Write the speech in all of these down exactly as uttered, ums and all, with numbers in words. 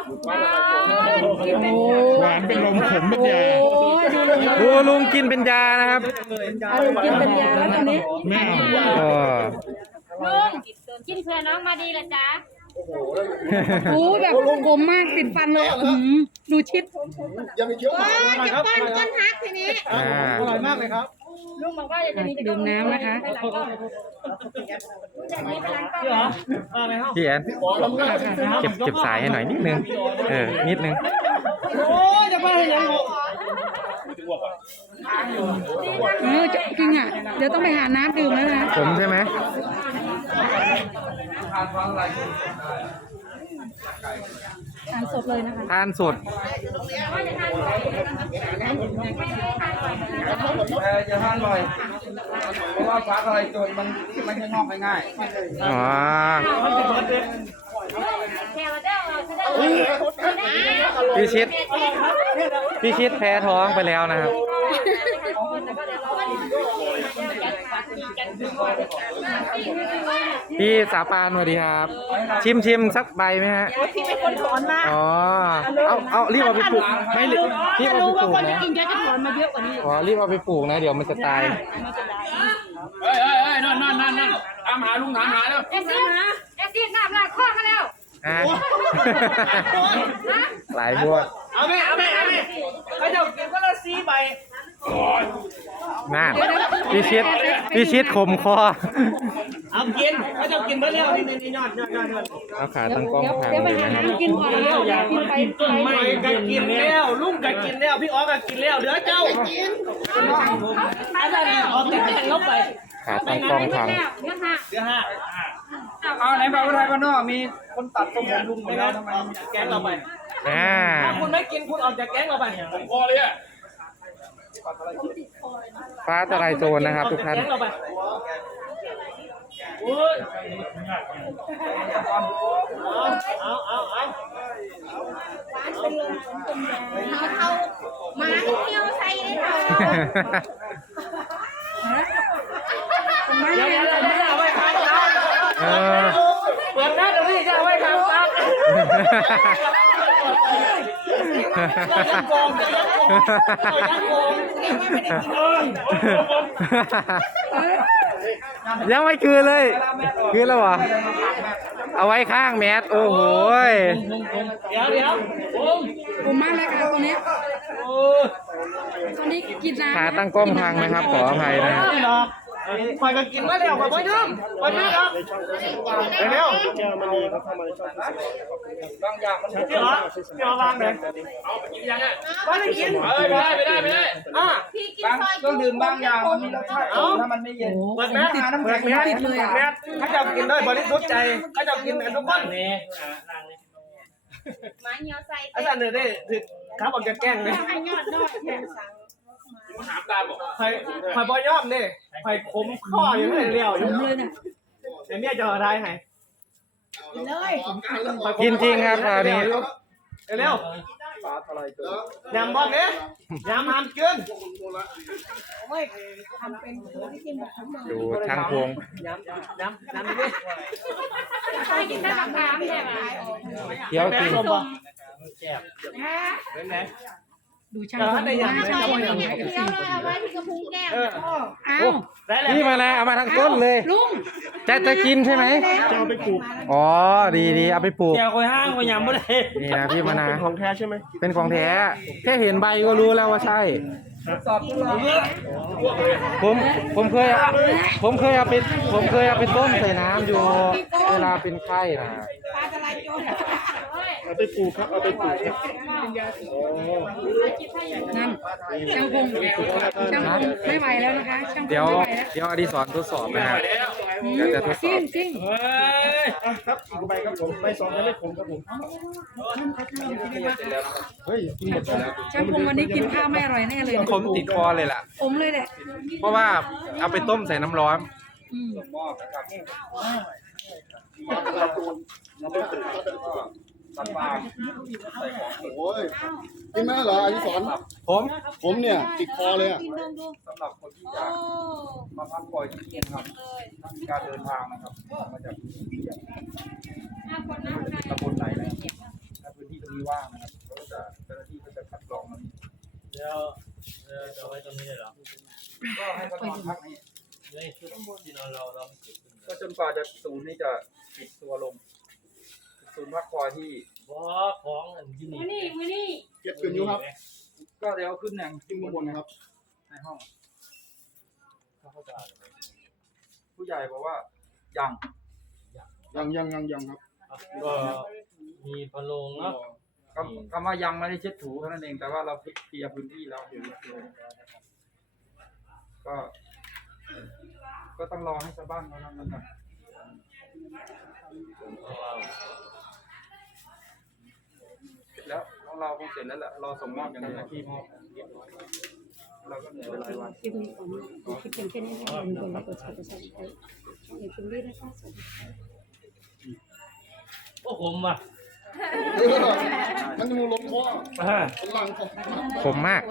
หวานเป็นลมขมเป็นยาดูลุงกินเป็นยานะครับลุงกินเป็นยาแล้วตอนนี้แม่เอาก็ลุงกินเผื่อน้องมาดีละจ๊ะโอ้แบบกลมมากติดฟันเลยอืมดูชิดยังมีเคี้ยวหมากจะป้อนก้นฮักทีนี้อ่าอร่อยมากเลยครับลุงบอกว่าจะมีดื่มน้ำนะคะพี่แอนเก็บเก็บสายให้หน่อยนิดนึงเออนิดนึงโอ้ยจะไปให้ยังเออจะจริงอ่ะเดี๋ยวต้องไปหาน้ำดื่มแล้วนะผมใช่ไหมทานสดเลยนะคะทานสดเออจะทานบ่อยเพราะว่าฟ้าอะไรโจรมันไม่ใช่งอกง่ายอ๋อแถวเจ้าจะได้พี่ชิดพี่ชิดแพ้ท้องไปแล้วนะครับพี่สาปานสวัสดีครับ ชิมชิมสักใบไหมฮะพี่เป็นคนถอนมาอ๋อเอาเอารีบเอาไปปลูกไม่รีบรีบเอาไปปลูกนะอ๋อรีบเอาไปปลูกนะเดี๋ยวมันจะตายๆเฮ้ยเฮ้ยเฮ้ยนั่นนั่นนั่นนั่นตามหาลุงถามหาแล้วเอ็กซี่เอ็กซี่น้ำลากข้อมาแล้วฮะหลายบัวเอาไหมเอาไหมเอาไหมเขาจะกินก็ละสีใบน่าพี่ชิดพี่ชิดขมคอเอากินเขาจะกินไปแล้วนี่นี่ยอดยอดยอดยอดเอาขาตั้งกล้องทางเดี๋ยวไปเลยหานะครับน้ำกินก่อนแล้วอยากกินไปไปไม่ก็กินแล้วลุงก็กินแล้วพี่อ๋อก็กินแล้วเดี๋ยวเจ้าอาจารย์ออกแต่แข่งลบไปขาตั้งกล้องทางเดี๋ยวค่ะเดี๋ยวฮะเอาไหนบอกว่าไทยบ้านนอกมีคนตัดทรงผมลุงไปไม่แล้วงั้นทำไมออกจากแก๊งเราไปอ่าถ้าคุณไม่กินคุณออกจากแก๊งเราไปผมคอเลยอ่ะฟ้าทลายโจรนะครับทุกท่านแก๊งเราไปโอ้ยเอาเอาเอาเทามาเที่ยวใส่ได้เทาเดี๋ยวเดี๋ยวเดี๋ยวเอาไว้ข้างตาเออเปิดหน้าตรงนี้จะเอาไว้ข้างตายังโกงยังโกงยังไม่ได้กินเลยยังไม่คืนเลย คืนแล้วเหรอ เอาไว้ข้างแมสโอ้โหยเดี๋ยวเดี๋ยวผมผมมากเลยค่ะตัวนี้โอ้ตอนนี้กินน้ำขาตั้งกล้องพังนะครับ ขออภัยนะครับไม่หรอกคอยก็กินมาแล้วมาบ่ยืมมายืมครับเร็วบางอย่างมันเดี๋ยวเดี๋ยววางเลยเอาไปกินยังไงไม่ได้กินเอ้ยไม่ได้ไม่ได้ไม่ได้อ่ะบางเครื่องดื่มบางอย่างมันมีรสชาติถ้ามันไม่เย็นเปิดแมสเปิดแมสเปิดแมสเขาจะกินได้บริสุทธิ์ใจเขาจะกินกันทุกคนนี่มาเหี่ยวใส่อาจารย์เนี่ยได้ถึงครับออกจากแกล้งเลยให้ยอดด้วยมันหามตาบอกไผ่ไผ่บอยอมเนี่ยไผ่ขมข้ออยู่ไม่เลี้ยวอยู่เลยเนี่ยเดี๋ยวเมียจะอะไรให้เลยกินจริงครับคราวนี้เร็วฟ้าทลายโจรยำบ้องเนี่ยยำหามเกินดูช่างพงยำยำยำนี่ใครกินได้กับน้ำใช่ไหมเคี้ยวกินส้มป่ะเป็นไงดูช่างเออคให้นได้นี้ยำถ้าได้ใครก็ไม่ยำเห็นเที่ยวเอาไว้ที่กระพุ้งแก้มเอออ้าวได้แล้วนี่มาแล้วเอามาทั้งต้นเลยลุงจะจะกินใช่ไหมจะเอาไปปลูกอ๋อ ดีดีเอาไปปลูกเดี๋ยวคอยห้างคอยยำไม่ได้นี่นะพี่มนาของแท้ใช่ไหมเป็นของแท้ แค่เห็นใบก็รู้แล้วว่าใช่สอบทดลองผมผมเคยเอาผมเคยเอาไปผมเคยเอาไปต้มใส่น้ำอยู่ เวลาเป็นไข้นะเอาไปปลูกครับเอาไปปลูกครับนั่นช่างพงช่างพงไม่ไหวแล้วนะคะช่างพงเดี๋ยวไม่ไหวแล้วเดี๋ยวอดิศรทดสอบนะครับอืมเดี๋ยวจะทดสจริอง บจริงเฮ้ยครับอีกใบครับผมใบสองจะไม่ขมครับผมเฮ้ยกินหมดแล้วช่างพงวันนี้กินข้าวไม่อร่อยแน่เลยผมติดคอเลยล่ะผมเลยแหละเพราะว่าเอาไปต้มใส่น้ำร้อนอืมตัดปากโอ้ยกินไหมเหรออดิศรผมผมเนี่ยติดคอเลยอ่ะสำหรับคนที่อยากมาพักผ่อนจริงๆครับมีการเดินทางนะครับมาจากตำบลไหนนะถ้าพื้นที่ตรงนี้ที่ว่างนะครับก็จะเจ้าหน้าที่ก็จะคัดกรองมันเดี๋ยวเดี๋ยวจะไว้ตรงนี้เลยเหรอก็ให้เขานอนพักนี่ไม่ชุดที่นอนเราเราไม่เก็บขึ้นก็จนกว่าจะศูนย์นี่จะปิดตัวลงศูนย์พักคอยที่บ่ของอันที่นี่มือนี่มือนี่เก็บขึ้นอยู่ครับก็เดี๋ยวขึ้นอย่างขึ้นข้างบนนะครับในห้องเขาจะผู้ใหญ่บอกว่ายังยังยังยังยังครับก็มีพะโลงเนาะคำคำว่ายังไม่ได้เช็ดถูเท่านั้นเองแต่ว่าเราเคลียร์พื้นที่แล้วก็ ก็ต้องรอให้ชาวบ้านเขาทำกันก่อนแล้วของเราคงเสร็จแล้วแหละรอส่งมอบอย่างนี้นะที่มอบเราก็เหนื่อยไปหลายวันคลิปนี้ของคลิปเพียงแค่นี้นะคะเป็นคนละกดแชร์กดซับสไครต์ช่องเอ็มพีวีนะคะสวัสดีค่ะโอ้ผมอ่ะมันมูลงพ่อเป็นหลังของขมมาก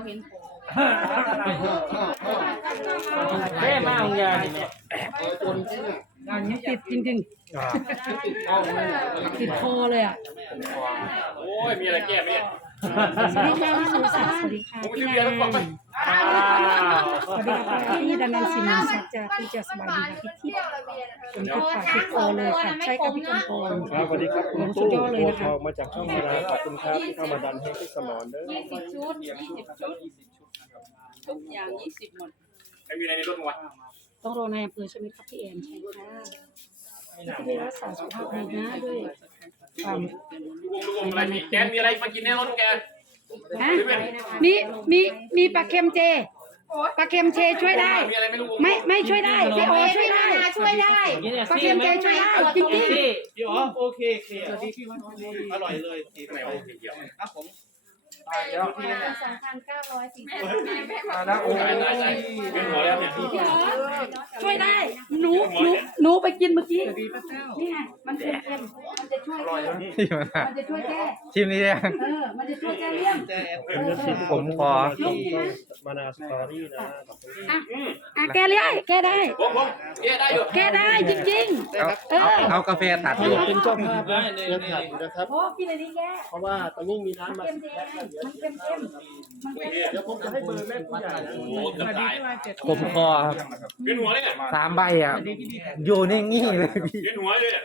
แม่มาของยาเนี่ยคนที่เนี่ยติดจริงติดเอาเลยๆติดคอเลยอ่ะโอ้ยมีอะไรแก้ไหมเนี่ยสวัสดีค่ะพี่สุศักดิ์สวัสดีค่ะพี่นางสวัสดีค่ะพี่ดานันท์สินสัจจะพี่จะสบายดีค่ะพี่ทิพย์ผมก็ฝากคลิปโอเลยค่ะใช่ค่ะพี่กำพรครับสวัสดีครับคุณสุตู้ดยอดเลยโบนะทคะองมาจากช่องมาลายขอบคุณครับที่เข้ามาดันให้ที่สมอนเด้อยี่สิบชุดยี่สิบชุดทุกอย่างยี่สิบหมดใครมีอะไรในรถมั้งต้องรอในอำเภอใช่ไหมครับพี่แอนใช่ค่ะที่นี่รักษาสุขภาพดีนะด้วยความลุงอะไรมีแกมีอะไรมากินในรถแกฮะมีมีมีปลาเค็มเจปลาเค็มเจช่วยได้มีอะไรไม่รู้ไม่ไม่ช่วยได้พี่โอช่วยได้ช่วยได้ปลาเค็มเจช่วยได้จริงพี่อ๋อโอเคเคลียร์อร่อยเลยไม่โอเคเกี่ยวครับผมตายแล้วสองพันเก้าร้อยสี่สิบตายแล้วโอ้ยเป็นหัวแล้วเนี่ยๆพี่โอช่วยได้หนูหนูหนูไปกินเมื่อกี้นี่ไงมันเค็มๆมันจะช่วยแก้มันจะช่วยแก้ชิมนี้ยังเออมันจะช่วยแก้เลี่ยงผมคอลูกนะมานาสตอรี่นะอ่ะอ่ะแก้ได้แก้ได้ผมผมแกได้อยู่แก้ได้จริงๆเอาเออเอากาแฟตัดอยู่เป็นเจ้าภาพนะเรียนขัดนะครับโอ้กินอันนี้แก้เพราะว่าตอนนี้มีร้านมาเค็มเจมันเค็มเค็มมันเค็มเดี๋ยวผมจะให้เบอร์แม่ผู้ใหญ่นะโอ้เกือบตายผมคอครับเป็นหัวเลยเนี่ยสามใบอ่ะอยู่นิ่งๆเลยพี่เป็นหัวเลยเนี่ย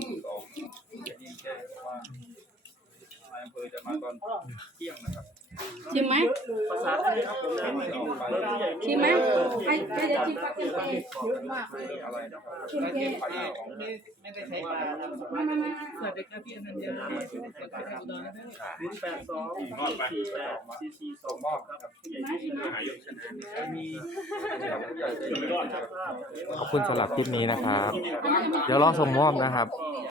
นายอำเภอจะมาตอนเที่ยงนะครับชิมไหมภาษาไทยครับผมนะชิมไหมไอ้ไอ้จะชิมปลาเค็มเจอะไรนะครับเค็มเจไข่ของไม่ได้ใช้ปลามามามาสวัสดีครับพี่อนันยาศูนย์แปดสองสี่แปดสี่สี่สส่องงมอบครับชิมไหมมีผู้ใหญ่ใจดีนะครับขอบคุณสำหรับคลิปนี้นะครับ เดี๋ยวรอส่งมอบนะครับ